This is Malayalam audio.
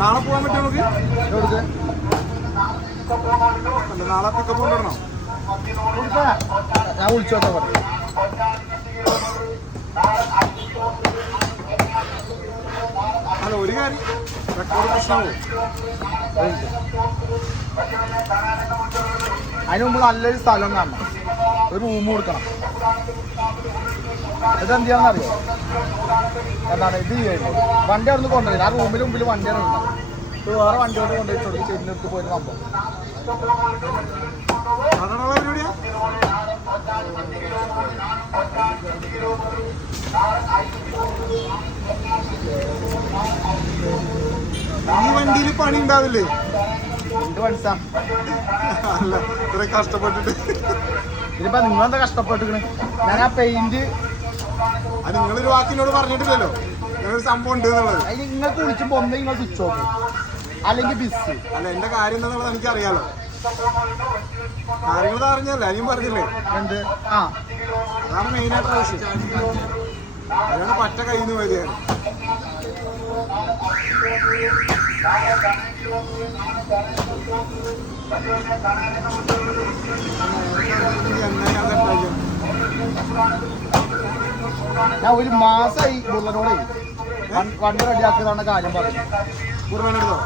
നാളെ പോകാൻ പറ്റുമോ നമുക്ക്? നാളെ പിക്കപ്പ് കൊണ്ടുവരണോ? ഞാൻ വിളിച്ചോട്ടെ പറഞ്ഞു. അല്ല ഒരു കാര്യം റെക്കോർഡ് പ്രശ്നമാവും. അതിന് മുമ്പ് നല്ലൊരു സ്ഥലം കാണണം, ഒരു റൂം കൊടുക്കണം. ഇതെന്ത് ചെയ്യാന്നറിയോ? എന്താണ് ഇത് ചെയ്യുന്നത്? വണ്ടി അവിടെ നിന്ന് കൊണ്ടുപോയില്ല, ആ റൂമിന് മുമ്പിൽ വണ്ടിയാണ് ഉണ്ടാവും. ഇപ്പോൾ വേറെ വണ്ടിയോട് കൊണ്ടുപോയി കൊടുക്കും, ചെടിനെടുത്ത് പോയിട്ട് സംഭവം. അതാണുള്ള പരിപാടിയാ. ഈ വണ്ടിയിൽ പണി ഉണ്ടാവില്ലേ? എന്ത് മനസ്സാ അല്ല ഇത്ര കഷ്ടപ്പെട്ടിട്ട്. ഇതിപ്പോ നിങ്ങളെന്താ കഷ്ടപ്പെട്ടിരിക്കണേ? ഞാൻ ആ പെയിന്റ് അത് നിങ്ങളൊരു വാക്കിനോട് പറഞ്ഞിട്ടില്ലല്ലോ ഞങ്ങളൊരു സംഭവം ഉണ്ട് എന്നുള്ളത്. അതിന് നിങ്ങൾക്ക് വിളിച്ചുമ്പോ ഒന്നേ നിങ്ങൾ സ്വിച്ച് ഓഫ് അല്ലെങ്കിൽ ബിസ്. അല്ല എന്റെ കാര്യം എന്താണെന്നുള്ളത് എനിക്കറിയാലോ. കാര്യങ്ങൾ അറിഞ്ഞല്ലേ, അനിയും പറഞ്ഞില്ലേ എന്ത്? ആ അതാണ് മെയിനായിട്ടുള്ള വിഷയം. അതാണ് പറ്റ കയ്യിൽ നിന്ന് വരികയാണ്. ഞാൻ ഒരു മാസമായി ബുള്ളനോട് വണ്ടി റെഡിയാക്കിയതാണ് കാര്യം പറഞ്ഞു. ബുർമനെടുത്തോ?